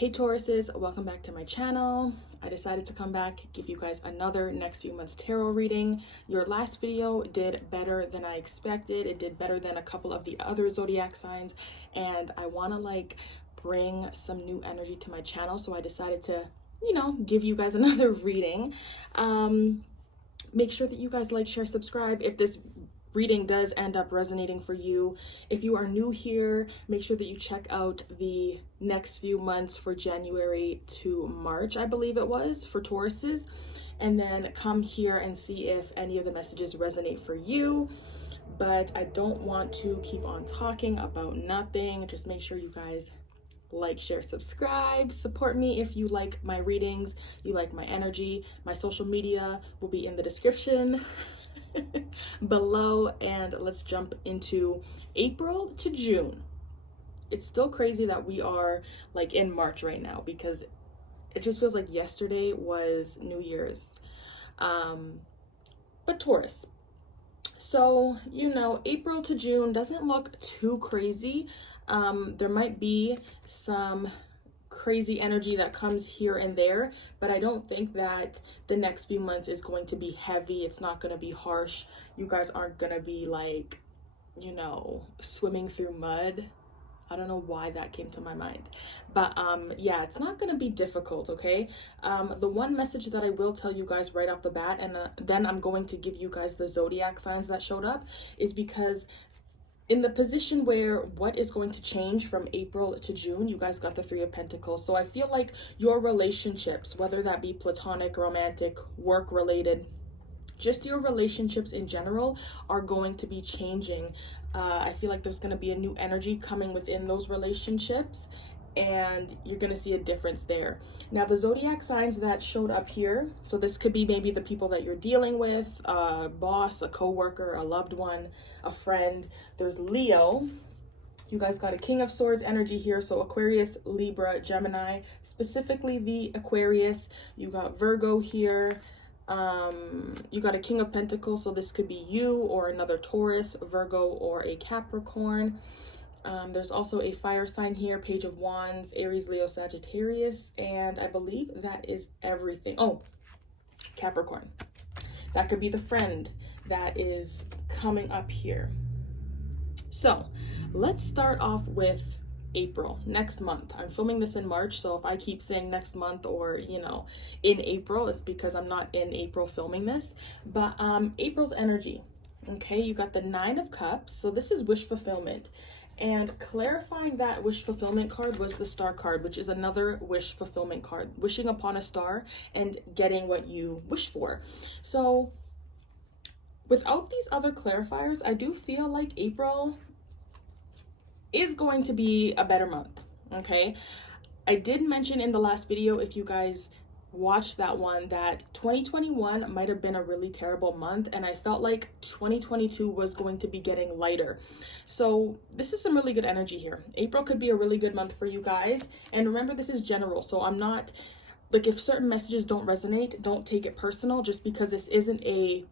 Hey Tauruses, welcome back to my channel. I decided to come back, give you guys another next few months tarot reading. Your last video did better than I expected. It did better than a couple of the other zodiac signs, and I want to bring some new energy to my channel, so I decided to, give you guys another reading. Make sure that you guys like, share, subscribe if this reading does end up resonating for you. If you are new here, make sure that you check out the next few months for January to March, I believe it was, for Tauruses, and then come here and see if any of the messages resonate for you. But I don't want to keep on talking about nothing. Just make sure you guys like, share, subscribe, support me if you like my readings, you like my energy. My social media will be in the description below, and let's jump into April to June. It's still crazy that we are in March right now, because it just feels like yesterday was New Year's. But Taurus, so April to June doesn't look too crazy. There might be some crazy energy that comes here and there, but I don't think that the next few months is going to be heavy. It's not going to be harsh. You guys aren't going to be swimming through mud. I don't know why that came to my mind, but yeah, it's not going to be difficult. Okay. The one message that I will tell you guys right off the bat, and then I'm going to give you guys the zodiac signs that showed up, is because in the position where what is going to change from April to June, you guys got the Three of Pentacles. So I feel like your relationships, whether that be platonic, romantic, work related, just your relationships in general, are going to be changing. I feel like there's going to be a new energy coming within those relationships, and you're going to see a difference there. Now, the zodiac signs that showed up here, so this could be maybe the people that you're dealing with, a boss, a coworker, a loved one, a friend. There's Leo. You guys got a King of Swords energy here, so Aquarius, Libra, Gemini, specifically the Aquarius. You got Virgo here. You got a King of Pentacles, so this could be you or another Taurus, Virgo, or a Capricorn. There's also a fire sign here, Page of Wands, Aries, Leo, Sagittarius, and I believe that is everything. Oh, Capricorn. That could be the friend that is coming up here. So let's start off with April, next month. I'm filming this in March, so if I keep saying next month or, in April, it's because I'm not in April filming this. But April's energy, okay, you got the Nine of Cups, so this is wish fulfillment. And clarifying that wish fulfillment card was the Star card, which is another wish fulfillment card, wishing upon a star and getting what you wish for. So without these other clarifiers, I do feel like April is going to be a better month, okay? I did mention in the last video, if you guys watched that one, that 2021 might have been a really terrible month, and I felt like 2022 was going to be getting lighter. So this is some really good energy here. April could be a really good month for you guys, and remember, this is general, so I'm not if certain messages don't resonate, don't take it personal, just because this isn't a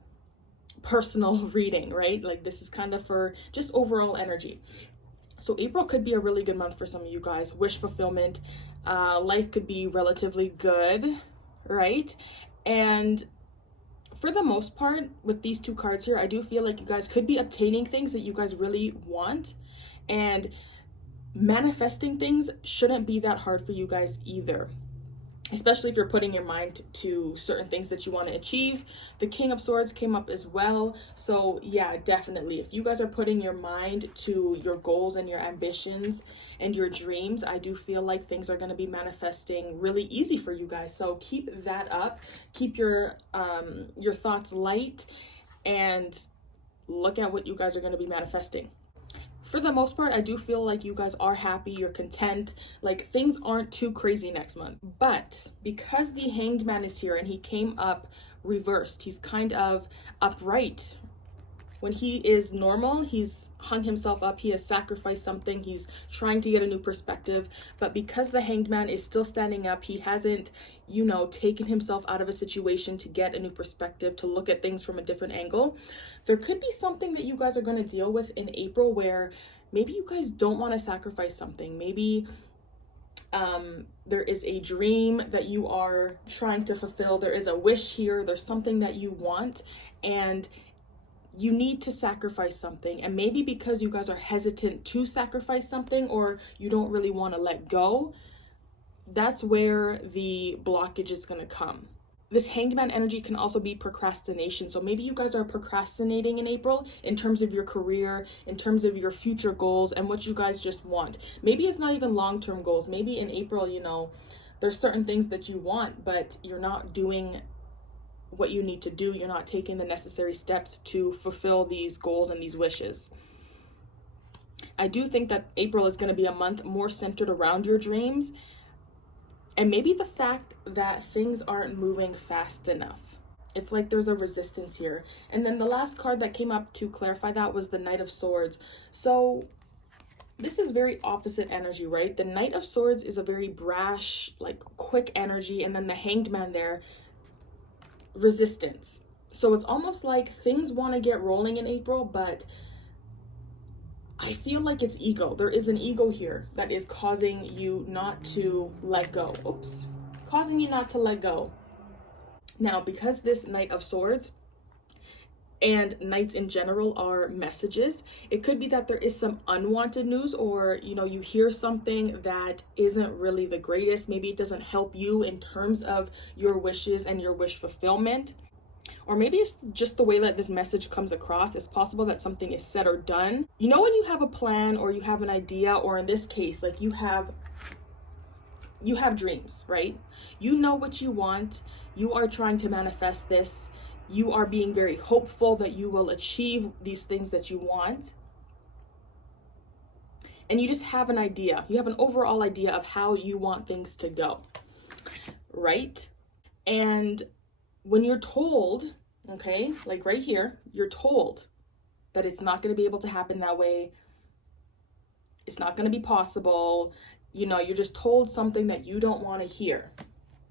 personal reading, right? This is kind of for just overall energy. So April could be a really good month for some of you guys. Wish fulfillment, life could be relatively good, right? And for the most part, with these two cards here, I do feel like you guys could be obtaining things that you guys really want, and manifesting things shouldn't be that hard for you guys either, especially if you're putting your mind to certain things that you want to achieve. The King of Swords came up as well. So yeah, definitely, if you guys are putting your mind to your goals and your ambitions and your dreams, I do feel like things are going to be manifesting really easy for you guys. So keep that up. Keep your thoughts light, and look at what you guys are going to be manifesting. For the most part, I do feel like you guys are happy, you're content, things aren't too crazy next month. But because the Hanged Man is here and he came up reversed, he's kind of upright. When he is normal, he's hung himself up, he has sacrificed something, he's trying to get a new perspective. But because the Hanged Man is still standing up, he hasn't, taken himself out of a situation to get a new perspective, to look at things from a different angle. There could be something that you guys are going to deal with in April where maybe you guys don't want to sacrifice something. Maybe There is a dream that you are trying to fulfill. There is a wish here. There's something that you want, and you need to sacrifice something. And maybe because you guys are hesitant to sacrifice something, or you don't really want to let go, that's where the blockage is going to come. This Hanged Man energy can also be procrastination. So maybe you guys are procrastinating in April in terms of your career, in terms of your future goals and what you guys just want. Maybe it's not even long-term goals. Maybe in April, you know, there's certain things that you want, but you're not doing what you need to do. You're not taking the necessary steps to fulfill these goals and these wishes. I do think that April is going to be a month more centered around your dreams. And maybe the fact that things aren't moving fast enough. It's like there's a resistance here. And then the last card that came up to clarify that was the Knight of Swords. So this is very opposite energy, right? The Knight of Swords is a very brash, like quick energy. And then the Hanged Man there, resistance. So it's almost like things want to get rolling in April, but I feel like it's ego. There is an ego here that is causing you not to let go. Causing you not to let go. Now, because this Knight of Swords and knights in general are messages, it could be that there is some unwanted news, or, you know, you hear something that isn't really the greatest. Maybe it doesn't help you in terms of your wishes and your wish fulfillment. Or maybe it's just the way that this message comes across. It's possible that something is said or done. You know, when you have a plan or you have an idea, or in this case, like you have dreams, right? You know what you want. You are trying to manifest this. You are being very hopeful that you will achieve these things that you want. And you just have an idea. You have an overall idea of how you want things to go, right? And when you're told, okay, like right here, you're told that it's not going to be able to happen that way. It's not going to be possible. You know, you're just told something that you don't want to hear.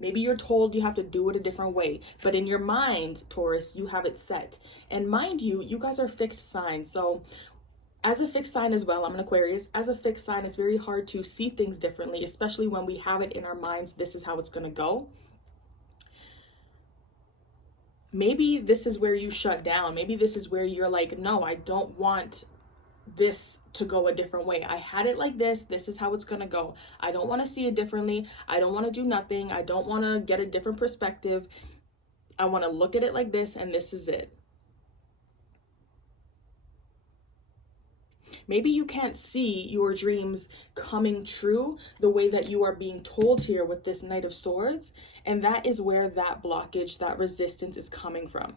Maybe you're told you have to do it a different way, but in your mind, Taurus, you have it set. And mind you, you guys are fixed signs. So as a fixed sign as well, I'm an Aquarius. As a fixed sign, it's very hard to see things differently, especially when we have it in our minds. This is how it's going to go. Maybe this is where you shut down. Maybe this is where you're like, no, I don't want this to go a different way. I had it like this. This is how it's going to go. I don't want to see it differently. I don't want to do nothing. I don't want to get a different perspective. I want to look at it like this, and this is it. Maybe you can't see your dreams coming true the way that you are being told here with this Knight of Swords. And that is where that blockage, that resistance is coming from.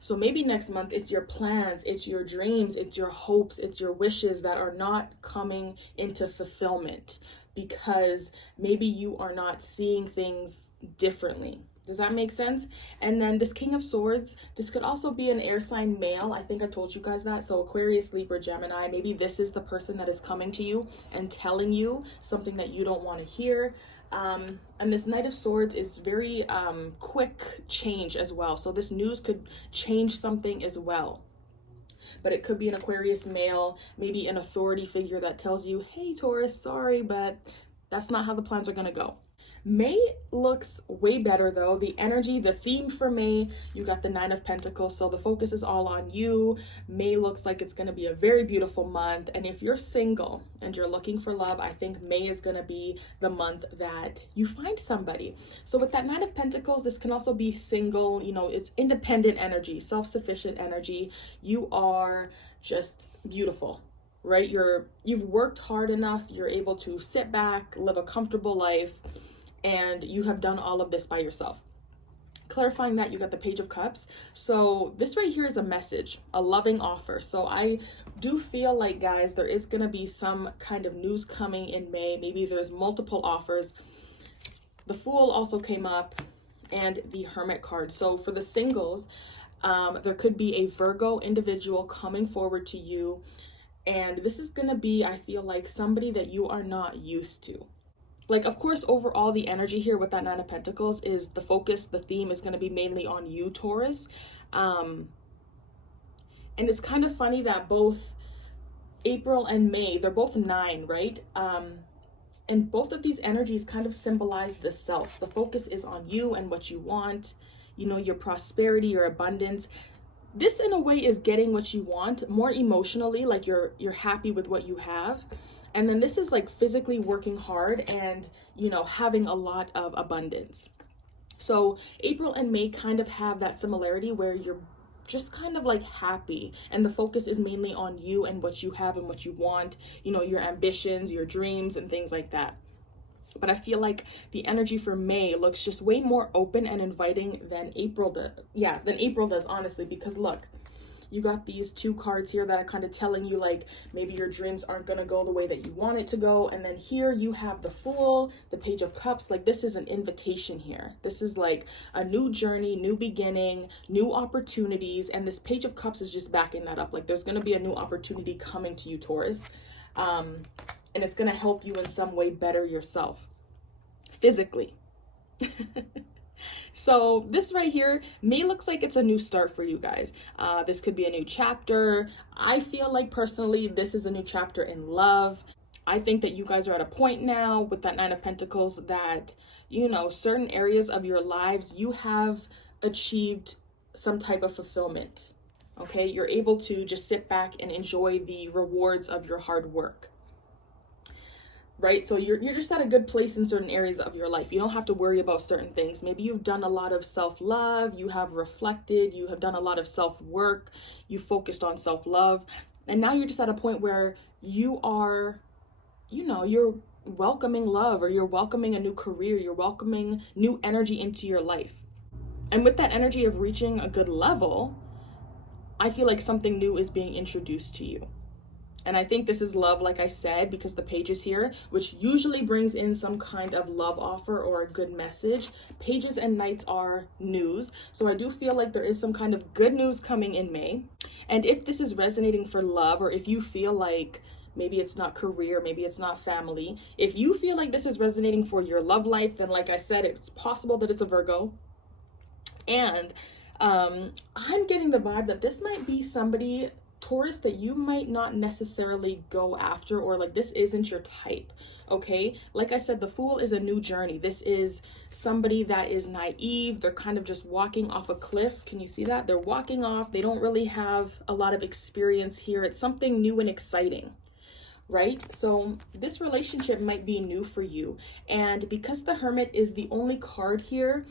So maybe next month, it's your plans, it's your dreams, it's your hopes, it's your wishes that are not coming into fulfillment because maybe you are not seeing things differently. Does that make sense? And then this King of Swords, this could also be an air sign male. I think I told you guys that. So Aquarius, Libra, Gemini, maybe this is the person that is coming to you and telling you something that you don't want to hear. And this Knight of Swords is very quick change as well. So this news could change something as well. But it could be an Aquarius male, maybe an authority figure that tells you, hey, Taurus, sorry, but that's not how the plans are going to go. May looks way better though. The energy, the theme for May, you got the Nine of Pentacles, so the focus is all on you. May looks like it's going to be a very beautiful month, and if you're single and you're looking for love, I think May is going to be the month that you find somebody. So with that Nine of Pentacles, this can also be single, you know, it's independent energy, self-sufficient energy. You are just beautiful, right? You've worked hard enough, you're able to sit back, live a comfortable life, and you have done all of this by yourself. Clarifying that, you got the Page of Cups. So this right here is a message, a loving offer. So I do feel like, guys, there is going to be some kind of news coming in May. Maybe there's multiple offers. The Fool also came up, and the Hermit card. So for the singles, there could be a Virgo individual coming forward to you. And this is going to be, I feel like, somebody that you are not used to. Like, of course, overall, the energy here with that Nine of Pentacles is the focus, the theme is going to be mainly on you, Taurus. And it's kind of funny that both April and May, they're both 9, right? And both of these energies kind of symbolize the self. The focus is on you and what you want, you know, your prosperity, your abundance. This in a way is getting what you want more emotionally, like you're happy with what you have. And then this is like physically working hard and, you know, having a lot of abundance. So April and May kind of have that similarity where you're just kind of like happy and the focus is mainly on you and what you have and what you want, you know, your ambitions, your dreams and things like that. But I feel like the energy for May looks just way more open and inviting than April does. Yeah, than April does, honestly, because look, you got these 2 cards here that are kind of telling you like maybe your dreams aren't going to go the way that you want it to go. And then here you have the Fool, the Page of Cups. Like this is an invitation here. This is like a new journey, new beginning, new opportunities. And this Page of Cups is just backing that up. Like there's going to be a new opportunity coming to you, Taurus. And it's going to help you in some way better yourself physically. So this right here may looks like it's a new start for you guys. This could be a new chapter. I feel like personally, this is a new chapter in love. I think that you guys are at a point now with that 9 of Pentacles that, you know, certain areas of your lives, you have achieved some type of fulfillment. Okay, you're able to just sit back and enjoy the rewards of your hard work. Right? So you're just at a good place in certain areas of your life. You don't have to worry about certain things. Maybe you've done a lot of self-love, you have reflected, you have done a lot of self-work, you focused on self-love, and now you're just at a point where you are, you know, you're welcoming love, or you're welcoming a new career, you're welcoming new energy into your life. And with that energy of reaching a good level, I feel like something new is being introduced to you. And I think this is love, like I said, because the page is here, which usually brings in some kind of love offer or a good message. Pages and knights are news. So I do feel like there is some kind of good news coming in May. And if this is resonating for love, or if you feel like maybe it's not career, maybe it's not family, if you feel like this is resonating for your love life, then like I said, it's possible that it's a Virgo. And I'm getting the vibe that this might be somebody, Taurus, that you might not necessarily go after, or like this isn't your type. Okay, like I said, the Fool is a new journey. This is somebody that is naive. They're kind of just walking off a cliff. Can you see that? They're walking off. They don't really have a lot of experience here. It's something new and exciting, right? So this relationship might be new for you. And because the Hermit is the only card here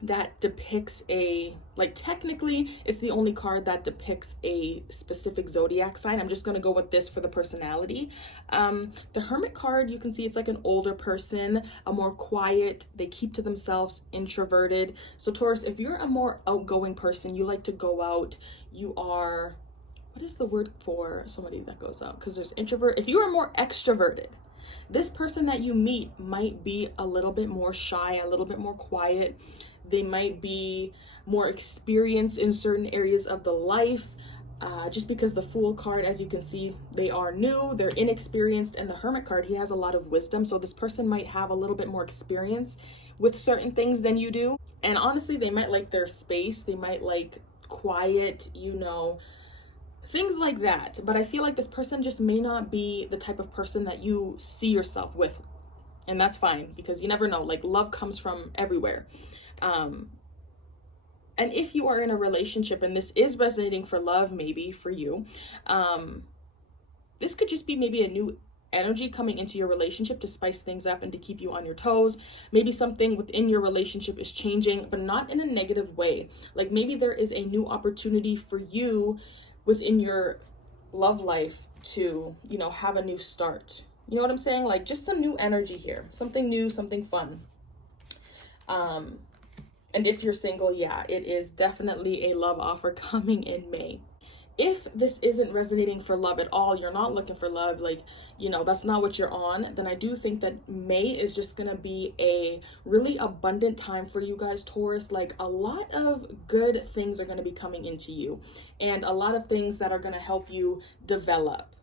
that depicts a, like technically it's the only card that depicts a specific zodiac sign. I'm just going to go with this for the personality. The Hermit card, you can see it's like an older person, a more quiet, they keep to themselves, introverted. So Taurus, if you're a more outgoing person, you like to go out, you are, what is the word for somebody that goes out? Because there's introvert. If you are more extroverted, this person that you meet might be a little bit more shy, a little bit more quiet. They might be more experienced in certain areas of the life, just because the Fool card, as you can see, they are new, they're inexperienced, and the Hermit card, he has a lot of wisdom. So this person might have a little bit more experience with certain things than you do. And honestly, they might like their space. They might like quiet, you know, things like that. But I feel like this person just may not be the type of person that you see yourself with. And that's fine, because you never know, like love comes from everywhere. And if you are in a relationship and this is resonating for love, maybe for you, this could just be maybe a new energy coming into your relationship to spice things up and to keep you on your toes. Maybe something within your relationship is changing, but not in a negative way. Like maybe there is a new opportunity for you within your love life to, you know, have a new start. You know what I'm saying? Like just some new energy here, something new, something fun. And if you're single, yeah, it is definitely a love offer coming in May. If this isn't resonating for love at all, you're not looking for love, like, you know, that's not what you're on, then I do think that May is just going to be a really abundant time for you guys, Taurus. Like a lot of good things are going to be coming into you, and a lot of things that are going to help you develop.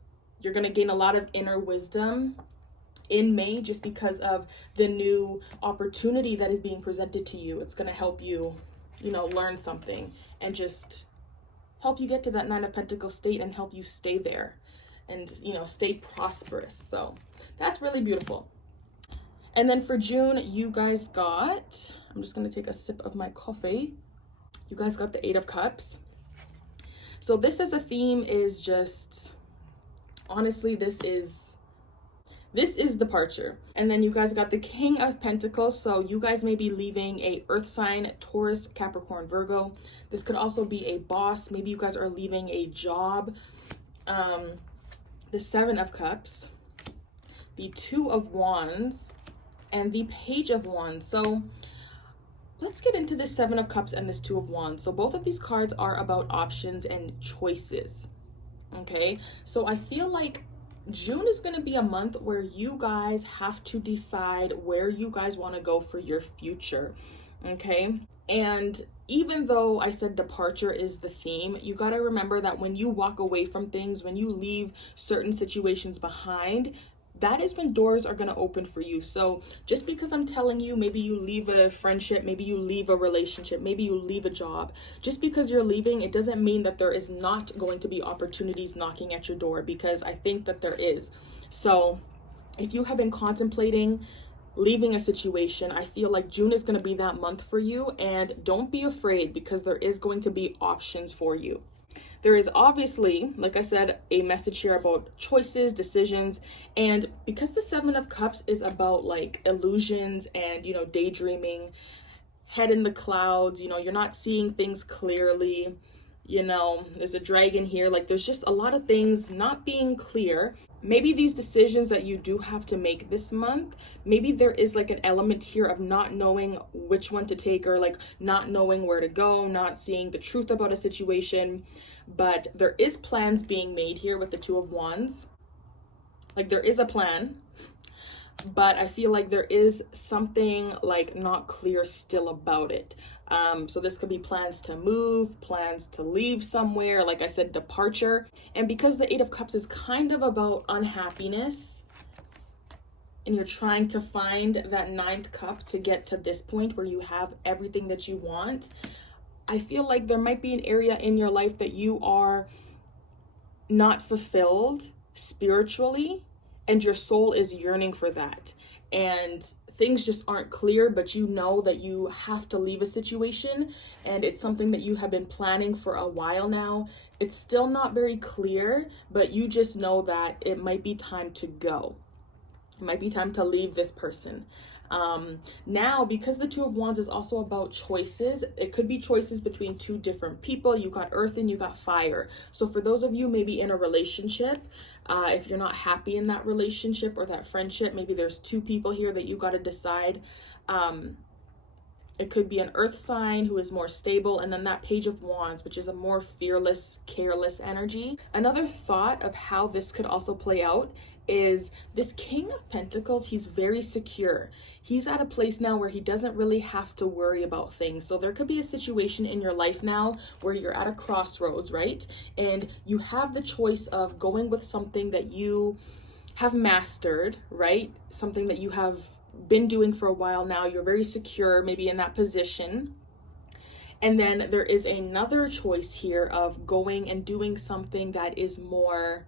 You're going to gain a lot of inner wisdom in May, just because of the new opportunity that is being presented to you. It's going to help you, you know, learn something and just help you get to that 9 of Pentacles state and help you stay there. and, you know, stay prosperous. So that's really beautiful. And then for June, you guys got, I'm just going to take a sip of my coffee. You guys got the 8 of Cups. So this as a theme is just, honestly, this is departure. And then you guys got the King of Pentacles. So you guys may be leaving a earth sign, Taurus, Capricorn, Virgo. This could also be a boss. Maybe you guys are leaving a job. The 7 of Cups, the 2 of Wands, and the Page of Wands. So let's get into this 7 of Cups and this 2 of Wands. So both of these cards are about options and choices. Okay, so I feel like June is going to be a month where you guys have to decide where you guys want to go for your future. Okay, and even though I said departure is the theme, you got to remember that when you walk away from things, when you leave certain situations behind, that is when doors are going to open for you. So just because I'm telling you, maybe you leave a friendship, maybe you leave a relationship, maybe you leave a job, just because you're leaving, it doesn't mean that there is not going to be opportunities knocking at your door, because I think that there is. So if you have been contemplating leaving a situation, I feel like June is going to be that month for you, and don't be afraid, because there is going to be options for you. There is obviously, like I said, a message here about choices, decisions, and because the 7 of Cups is about like illusions and, you know, daydreaming, head in the clouds, you know, you're not seeing things clearly, you know, there's a dragon here, like there's just a lot of things not being clear. Maybe these decisions that you do have to make this month, maybe there is like an element here of not knowing which one to take, or like not knowing where to go, not seeing the truth about a situation. But there is plans being made here with the 2 of Wands. Like there is a plan, but I feel like there is something like not clear still about it. So this could be plans to move, plans to leave somewhere, like I said, departure. And because the 8 of Cups is kind of about unhappiness, and you're trying to find that 9th cup to get to this point where you have everything that you want, I feel like there might be an area in your life that you are not fulfilled spiritually, and your soul is yearning for that. And things just aren't clear, but you know that you have to leave a situation, and it's something that you have been planning for a while now. It's still not very clear, but you just know that it might be time to go. It might be time to leave this person. Now, because the 2 of Wands is also about choices, it could be choices between 2 different people. You got earth and you got fire. So for those of you maybe in a relationship, if you're not happy in that relationship or that friendship, maybe there's 2 people here that you got to decide. It could be an earth sign who is more stable, and then that Page of Wands, which is a more fearless, careless energy. Another thought of how this could also play out is this King of Pentacles, he's very secure. He's at a place now where he doesn't really have to worry about things. So there could be a situation in your life now where you're at a crossroads, right? And you have the choice of going with something that you have mastered, right? Something that you have been doing for a while now. You're very secure, maybe in that position. And then there is another choice here of going and doing something that is more,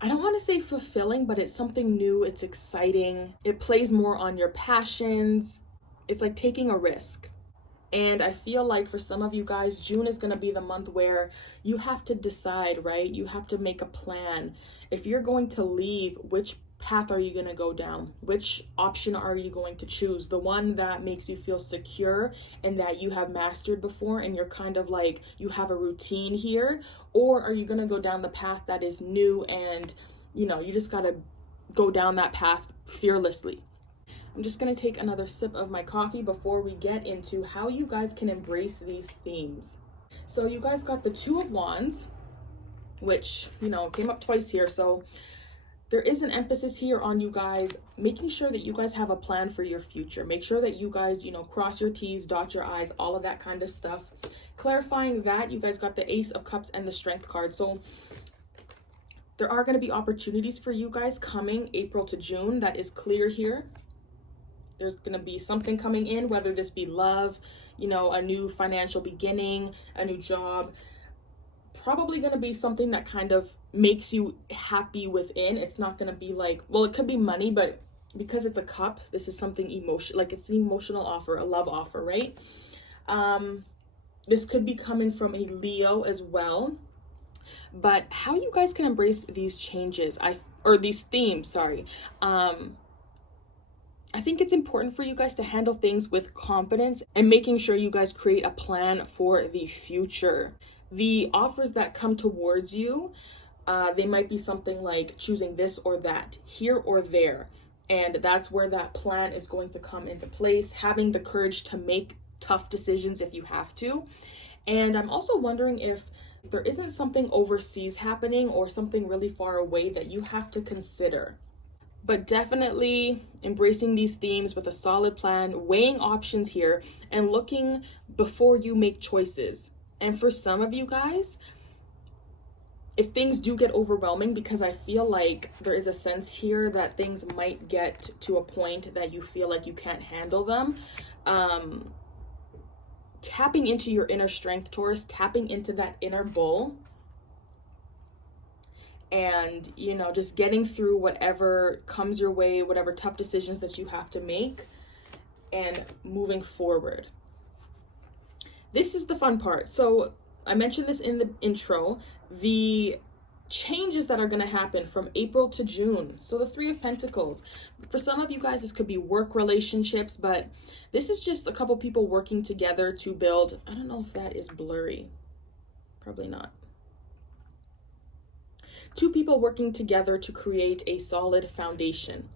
I don't want to say fulfilling, but it's something new, it's exciting. It plays more on your passions. It's like taking a risk. And I feel like for some of you guys, June is going to be the month where you have to decide, right? You have to make a plan. If you're going to leave, which path are you going to go down? Which option are you going to choose? The one that makes you feel secure and that you have mastered before, and you're kind of like, you have a routine here? Or are you going to go down the path that is new and, you know, you just got to go down that path fearlessly? I'm just going to take another sip of my coffee before we get into how you guys can embrace these themes. So you guys got the 2 of Wands, which, you know, came up twice here. So there is an emphasis here on you guys making sure that you guys have a plan for your future. Make sure that you guys, you know, cross your T's, dot your I's, all of that kind of stuff. Clarifying that, you guys got the Ace of Cups and the Strength card. So there are going to be opportunities for you guys coming April to June. That is clear here. There's going to be something coming in, whether this be love, you know, a new financial beginning, a new job. probably going to be something that kind of makes you happy within. It's not going to be like, well, it could be money, but because it's a cup, this is something emotional, like it's an emotional offer, a love offer, right? This could be coming from a Leo as well. But how you guys can embrace these changes, or these themes, sorry. I think it's important for you guys to handle things with confidence and making sure you guys create a plan for the future. The offers that come towards you, they might be something like choosing this or that, here or there. And that's where that plan is going to come into place, having the courage to make tough decisions if you have to. And I'm also wondering if there isn't something overseas happening or something really far away that you have to consider. But definitely embracing these themes with a solid plan, weighing options here, and looking before you make choices. And for some of you guys, if things do get overwhelming, because I feel like there is a sense here that things might get to a point that you feel like you can't handle them, tapping into your inner strength, Taurus, tapping into that inner bull, and, you know, just getting through whatever comes your way, whatever tough decisions that you have to make, and moving forward. This is the fun part. So I mentioned this in the intro, the changes that are going to happen from April to June. So the Three of Pentacles. For some of you guys, this could be work relationships, but this is just a couple people working together to build. I don't know if that is blurry. Probably not. Two people working together to create a solid foundation.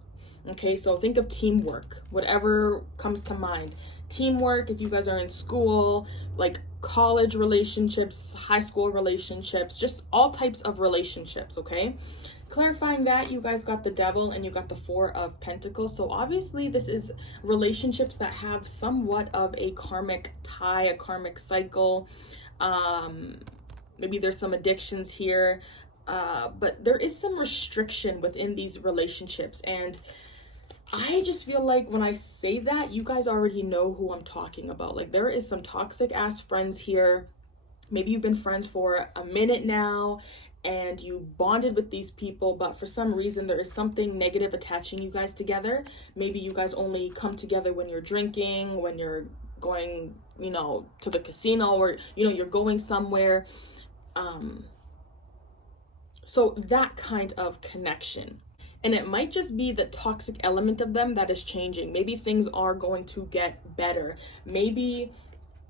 Okay, so think of teamwork, whatever comes to mind. Teamwork, if you guys are in school, like college relationships, high school relationships, just all types of relationships, okay? Clarifying that, you guys got the Devil and you got the Four of Pentacles. So obviously this is relationships that have somewhat of a karmic tie, a karmic cycle. Maybe there's some addictions here. But there is some restriction within these relationships. And I just feel like when I say that, you guys already know who I'm talking about. Like, there is some toxic ass friends here. Maybe you've been friends for a minute now and you bonded with these people, but for some reason there is something negative attaching you guys together. Maybe you guys only come together when you're drinking, when you're going, you know, to the casino, or, you know, you're going somewhere. So that kind of connection. And it might just be the toxic element of them that is changing. Maybe things are going to get better. Maybe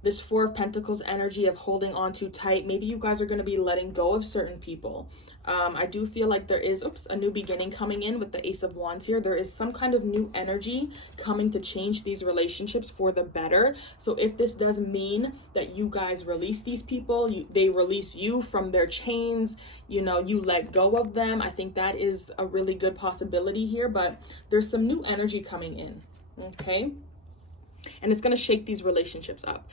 this Four of Pentacles energy of holding on too tight, maybe you guys are going to be letting go of certain people. I do feel like there is a new beginning coming in with the Ace of Wands here. There is some kind of new energy coming to change these relationships for the better. So if this does mean that you guys release these people, they release you from their chains, you know, you let go of them, I think that is a really good possibility here. But there's some new energy coming in, okay? And it's going to shake these relationships up.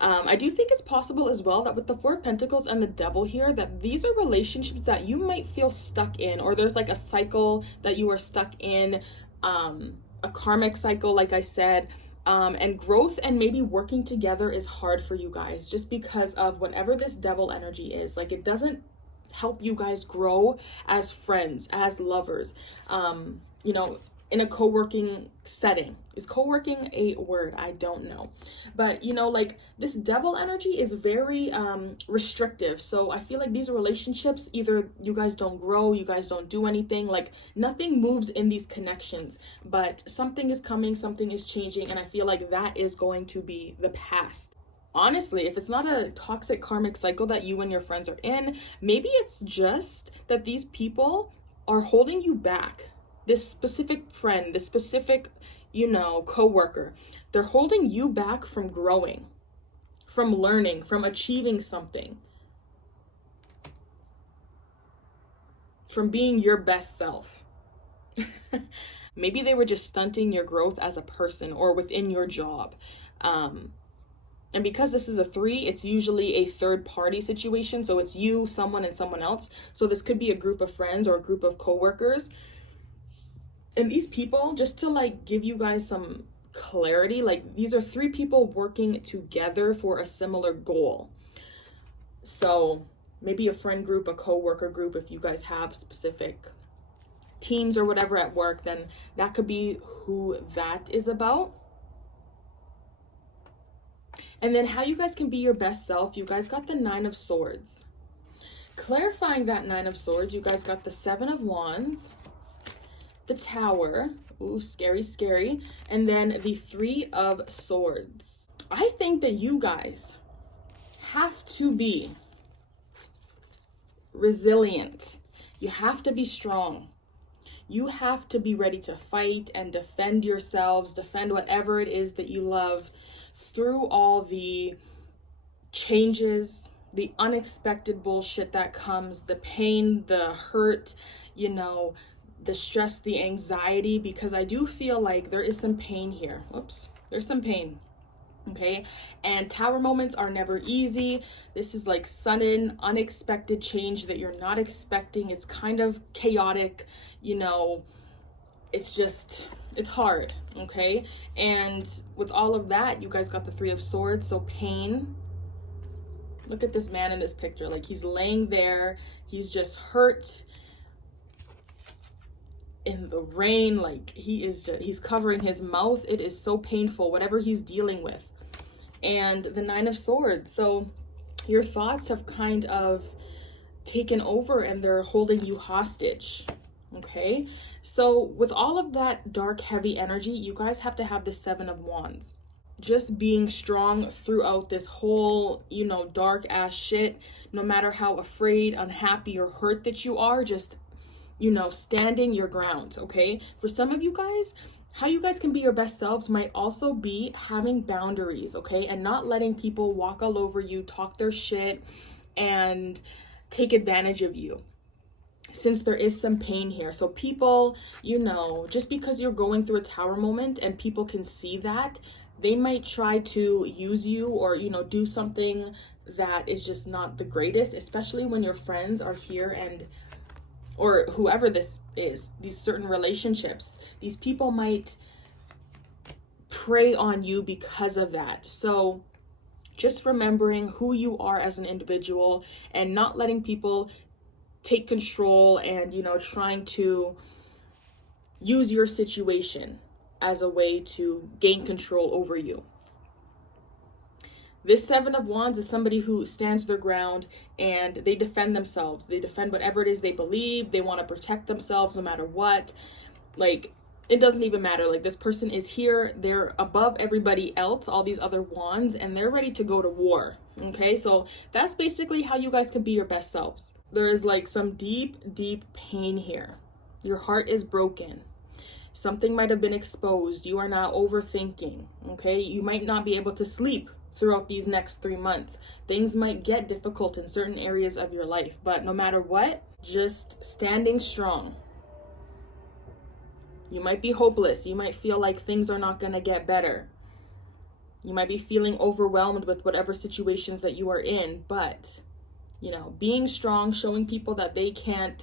I do think it's possible as well that with the Four of Pentacles and the Devil here, that these are relationships that you might feel stuck in, or there's like a cycle that you are stuck in, a karmic cycle, like I said, and growth and maybe working together is hard for you guys just because of whatever this Devil energy is. Like, it doesn't help you guys grow as friends, as lovers, you know, in a co-working setting. Is co-working a word? I don't know. But, you know, like, this Devil energy is very restrictive. So I feel like these relationships, either you guys don't grow, you guys don't do anything, like nothing moves in these connections, but something is coming, something is changing, and I feel like that is going to be the past. Honestly, if it's not a toxic karmic cycle that you and your friends are in, maybe it's just that these people are holding you back. This specific friend, this specific, you know, coworker, they're holding you back from growing, from learning, from achieving something, from being your best self. Maybe they were just stunting your growth as a person or within your job. And because this is a 3, it's usually a third party situation. So it's you, someone, and someone else. So this could be a group of friends or a group of coworkers. And these people, just to like give you guys some clarity, like these are 3 people working together for a similar goal. So maybe a friend group, a co-worker group. If you guys have specific teams or whatever at work, then that could be who that is about. And then how you guys can be your best self, you guys got the 9 of Swords. Clarifying that 9 of Swords, you guys got the 7 of Wands, the Tower, ooh, scary, scary, and then the 3 of Swords. I think that you guys have to be resilient. You have to be strong. You have to be ready to fight and defend yourselves, defend whatever it is that you love through all the changes, the unexpected bullshit that comes, the pain, the hurt, you know, the stress, the anxiety, because I do feel like there is some pain here. Oops, there's some pain. Okay, and tower moments are never easy. This is like sudden, unexpected change that you're not expecting. It's kind of chaotic, you know, it's hard, okay? And with all of that, you guys got the 3 of Swords, so pain. Look at this man in this picture, like he's laying there, he's just hurt in the rain, like he's covering his mouth. It is so painful, whatever he's dealing with. And the 9 of Swords, so your thoughts have kind of taken over and they're holding you hostage, okay? So with all of that dark, heavy energy, you guys have to have the 7 of Wands. Just being strong throughout this whole, you know, dark ass shit, no matter how afraid, unhappy, or hurt that you are, just, you know, standing your ground, okay? For some of you guys, how you guys can be your best selves might also be having boundaries, okay? And not letting people walk all over you, talk their shit, and take advantage of you. Since there is some pain here. So people, you know, just because you're going through a tower moment and people can see that, they might try to use you or, you know, do something that is just not the greatest, especially when your friends are here and, or whoever this is, these certain relationships, these people might prey on you because of that. So just remembering who you are as an individual and not letting people take control and, you know, trying to use your situation as a way to gain control over you. This 7 of Wands is somebody who stands their ground and they defend themselves. They defend whatever it is they believe. They want to protect themselves no matter what. Like, it doesn't even matter. Like, this person is here. They're above everybody else, all these other wands, and they're ready to go to war. Okay, so that's basically how you guys can be your best selves. There is like some deep, deep pain here. Your heart is broken. Something might have been exposed. You are now overthinking. Okay, you might not be able to sleep throughout these next 3 months. Things might get difficult in certain areas of your life, but no matter what, just standing strong. You might be hopeless. You might feel like things are not going to get better. You might be feeling overwhelmed with whatever situations that you are in, but, you know, being strong, showing people that they can't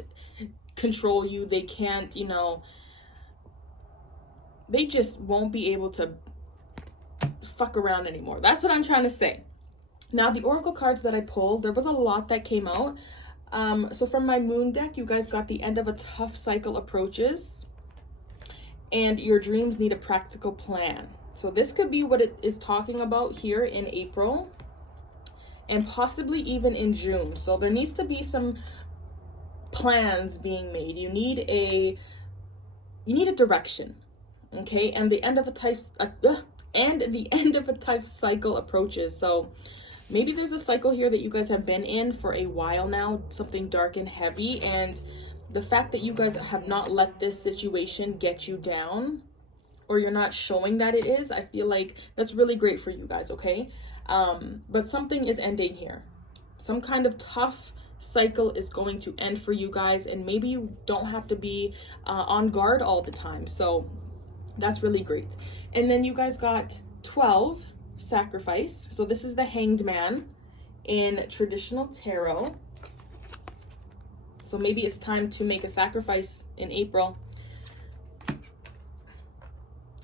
control you, they can't, you know, they just won't be able to fuck around anymore. That's what I'm trying to say. Now, the oracle cards that I pulled, there was a lot that came out. So from my moon deck, you guys got the end of a tough cycle approaches, and your dreams need a practical plan. So this could be what it is talking about here in April and possibly even in June. So there needs to be some plans being made. You need a direction, okay? And the end of a type cycle approaches. So maybe there's a cycle here that you guys have been in for a while now, something dark and heavy, and the fact that you guys have not let this situation get you down, or you're not showing that it is, I feel like that's really great for you guys, okay? But something is ending here. Some kind of tough cycle is going to end for you guys, and maybe you don't have to be on guard all the time. So that's really great. And then you guys got 12, sacrifice. So this is the Hanged Man in traditional tarot. So maybe it's time to make a sacrifice in April.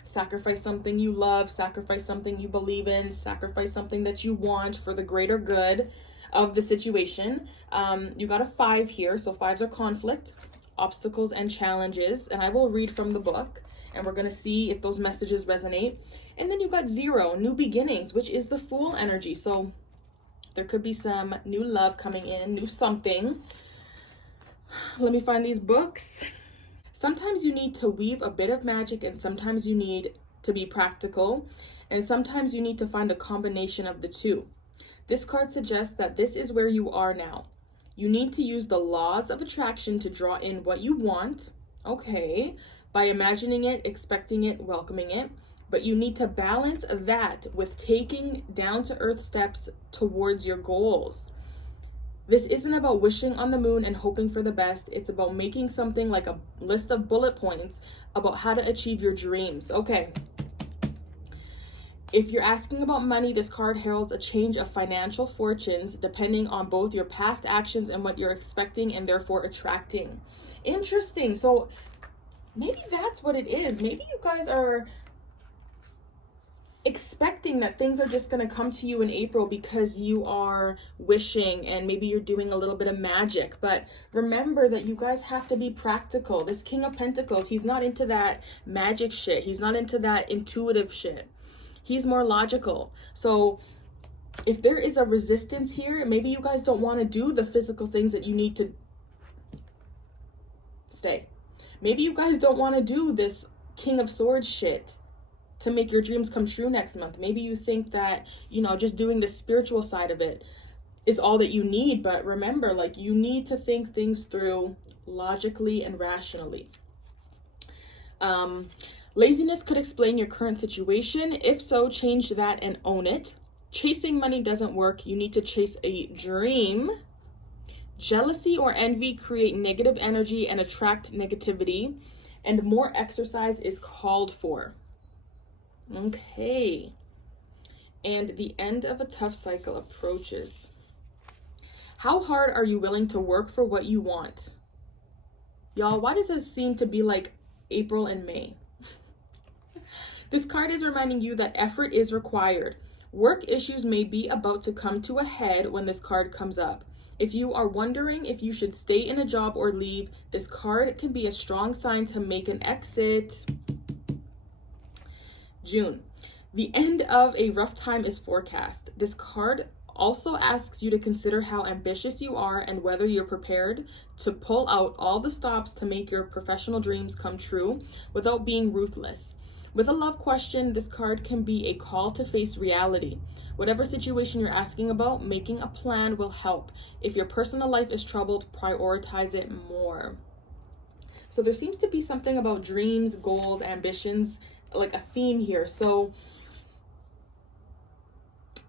Sacrifice something you love, sacrifice something you believe in, sacrifice something that you want for the greater good. of the situation. You got a 5 here, so 5s are conflict, obstacles, and challenges. And I will read from the book, and we're going to see if those messages resonate. And then you got 0, new beginnings, which is the Fool energy. So there could be some new love coming in, new something. Let me find these books. Sometimes you need to weave a bit of magic, and sometimes you need to be practical, and sometimes you need to find a combination of the two. This card suggests that this is where you are now. You need to use the laws of attraction to draw in what you want, okay, by imagining it, expecting it, welcoming it, but you need to balance that with taking down-to-earth steps towards your goals. This isn't about wishing on the moon and hoping for the best. It's about making something like a list of bullet points about how to achieve your dreams. Okay. If you're asking about money, this card heralds a change of financial fortunes depending on both your past actions and what you're expecting and therefore attracting. Interesting. So maybe that's what it is. Maybe you guys are expecting that things are just going to come to you in April because you are wishing, and maybe you're doing a little bit of magic. But remember that you guys have to be practical. This King of Pentacles, he's not into that magic shit. He's not into that intuitive shit. He's more logical. So if there is a resistance here, maybe you guys don't want to do the physical things that you need to stay. Maybe you guys don't want to do this King of Swords shit to make your dreams come true next month. Maybe you think that, just doing the spiritual side of it is all that you need. But remember, like, you need to think things through logically and rationally. Laziness could explain your current situation. If so, change that and own it. Chasing money doesn't work. You need to chase a dream. Jealousy or envy create negative energy and attract negativity, and more exercise is called for. Okay. And the end of a tough cycle approaches. How hard are you willing to work for what you want? Y'all, why does this seem to be like April and May? This card is reminding you that effort is required. Work issues may be about to come to a head when this card comes up. If you are wondering if you should stay in a job or leave, this card can be a strong sign to make an exit. June. The end of a rough time is forecast. This card also asks you to consider how ambitious you are and whether you're prepared to pull out all the stops to make your professional dreams come true without being ruthless. With a love question, this card can be a call to face reality. Whatever situation you're asking about, making a plan will help. If your personal life is troubled, prioritize it more. So there seems to be something about dreams, goals, ambitions, like a theme here. So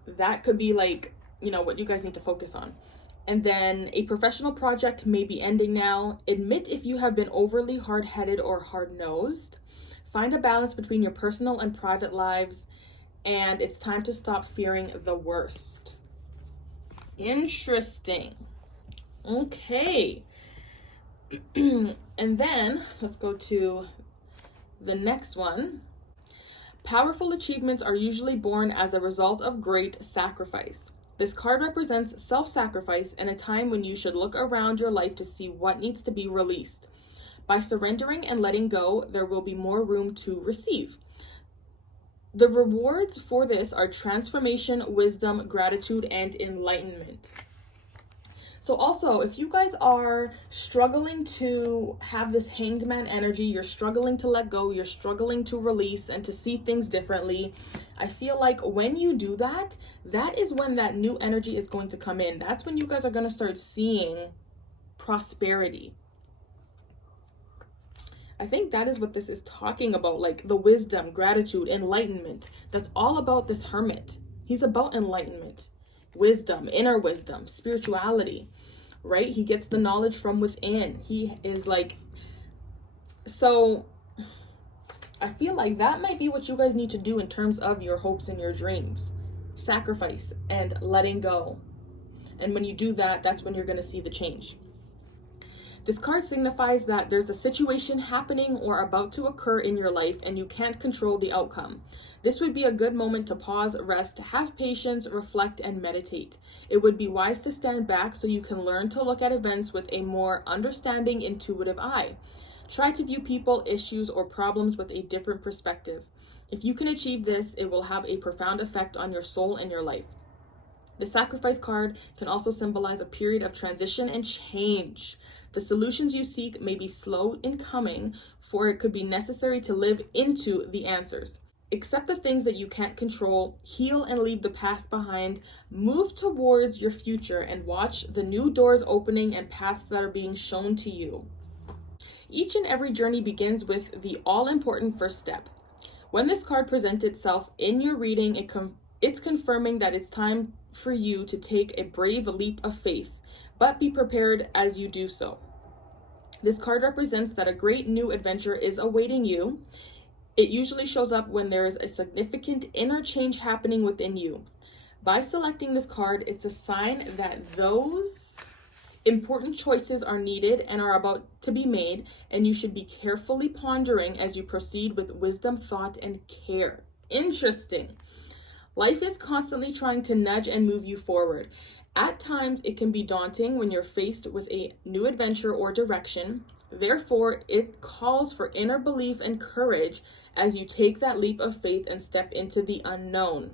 that could be like, what you guys need to focus on. And then a professional project may be ending now. Admit if you have been overly hard-headed or hard-nosed. Find a balance between your personal and private lives, and it's time to stop fearing the worst. Interesting. Okay. And then let's go to the next one. Powerful achievements are usually born as a result of great sacrifice. This card represents self-sacrifice and a time when you should look around your life to see what needs to be released. By surrendering and letting go, there will be more room to receive. The rewards for this are transformation, wisdom, gratitude, and enlightenment. So also, if you guys are struggling to have this Hanged Man energy, you're struggling to let go, you're struggling to release and to see things differently, I feel like when you do that, that is when that new energy is going to come in. That's when you guys are going to start seeing prosperity. I think that is what this is talking about, like the wisdom, gratitude, enlightenment. That's all about this Hermit. He's about enlightenment, wisdom, inner wisdom, spirituality, right? He gets the knowledge from within. He is like, so I feel like that might be what you guys need to do in terms of your hopes and your dreams. Sacrifice and letting go. And when you do that, that's when you're going to see the change. This card signifies that there's a situation happening or about to occur in your life and you can't control the outcome. This would be a good moment to pause, rest, have patience, reflect, and meditate. It would be wise to stand back so you can learn to look at events with a more understanding, intuitive eye. Try to view people, issues, or problems with a different perspective. If you can achieve this, it will have a profound effect on your soul and your life. The Sacrifice card can also symbolize a period of transition and change. The solutions you seek may be slow in coming, for it could be necessary to live into the answers. Accept the things that you can't control, heal and leave the past behind, move towards your future, and watch the new doors opening and paths that are being shown to you. Each and every journey begins with the all-important first step. When this card presents itself in your reading, it's confirming that it's time for you to take a brave leap of faith, but be prepared as you do so. This card represents that a great new adventure is awaiting you. It usually shows up when there is a significant inner change happening within you. By selecting this card, it's a sign that those important choices are needed and are about to be made, and you should be carefully pondering as you proceed with wisdom, thought, and care. Interesting. Life is constantly trying to nudge and move you forward. At times, it can be daunting when you're faced with a new adventure or direction. Therefore, it calls for inner belief and courage as you take that leap of faith and step into the unknown.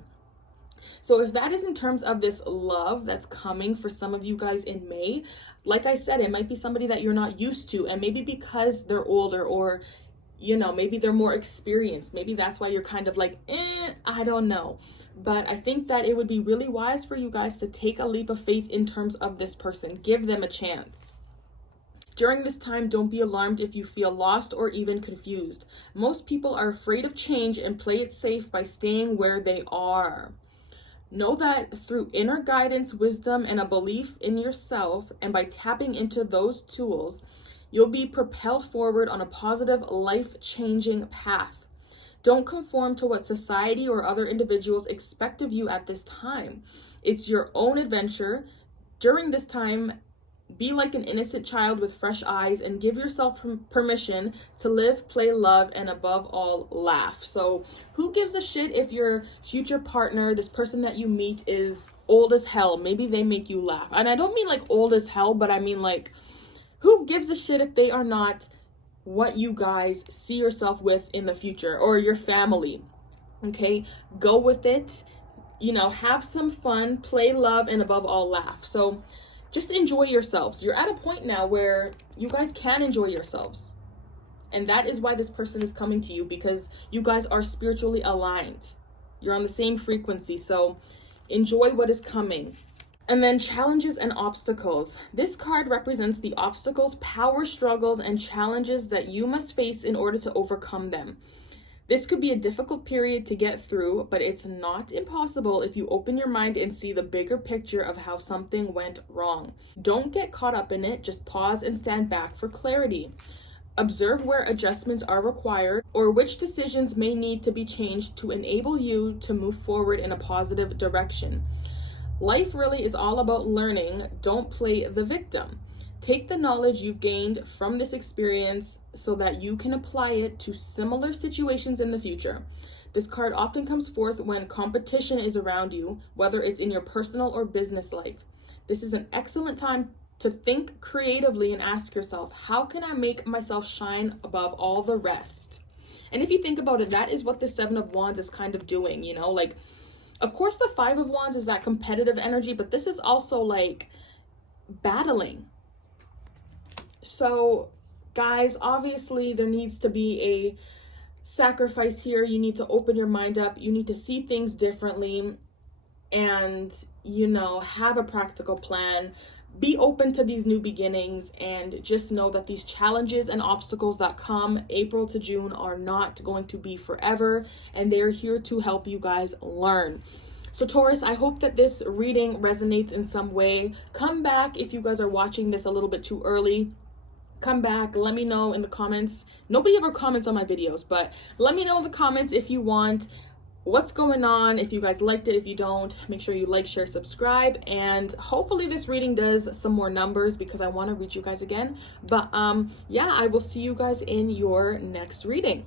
So if that is in terms of this love that's coming for some of you guys in May, like I said, it might be somebody that you're not used to, and maybe because they're older, or maybe they're more experienced. Maybe that's why you're kind of like, I don't know. But I think that it would be really wise for you guys to take a leap of faith in terms of this person. Give them a chance. During this time, don't be alarmed if you feel lost or even confused. Most people are afraid of change and play it safe by staying where they are. Know that through inner guidance, wisdom, and a belief in yourself, and by tapping into those tools, you'll be propelled forward on a positive, life-changing path. Don't conform to what society or other individuals expect of you at this time. It's your own adventure. During this time, be like an innocent child with fresh eyes and give yourself permission to live, play, love, and above all, laugh. So who gives a shit if your future partner, this person that you meet, is old as hell? Maybe they make you laugh. And I don't mean like old as hell, but I mean like, who gives a shit if they are not what you guys see yourself with in the future, or your family? Okay, go with it. Have some fun, play, love, and above all, laugh. So just enjoy yourselves. You're at a point now where you guys can enjoy yourselves. And that is why this person is coming to you, because you guys are spiritually aligned. You're on the same frequency. So enjoy what is coming. And then challenges and obstacles. This card represents the obstacles, power struggles, and challenges that you must face in order to overcome them. This could be a difficult period to get through, but it's not impossible if you open your mind and see the bigger picture of how something went wrong. Don't get caught up in it, just pause and stand back for clarity. Observe where adjustments are required or which decisions may need to be changed to enable you to move forward in a positive direction. Life really is all about learning. Don't play the victim. Take the knowledge you've gained from this experience so that you can apply it to similar situations in the future. This card often comes forth when competition is around you, whether it's in your personal or business life. This is an excellent time to think creatively and ask yourself, how can I make myself shine above all the rest? And if you think about it, that is what the Seven of Wands is kind of doing, of course, the Five of Wands is that competitive energy, but this is also like battling. So, guys, obviously there needs to be a sacrifice here. You need to open your mind up. You need to see things differently and, have a practical plan. Be open to these new beginnings, and just know that these challenges and obstacles that come April to June are not going to be forever, and they're here to help you guys learn. So Taurus, I hope that this reading resonates in some way. Come back if you guys are watching this a little bit too early. Come back, let me know in the comments. Nobody ever comments on my videos, but let me know in the comments if you want what's going on. If you guys liked it, if you don't, make sure you like, share, subscribe, and hopefully this reading does some more numbers because I want to reach you guys again. But yeah, I will see you guys in your next reading.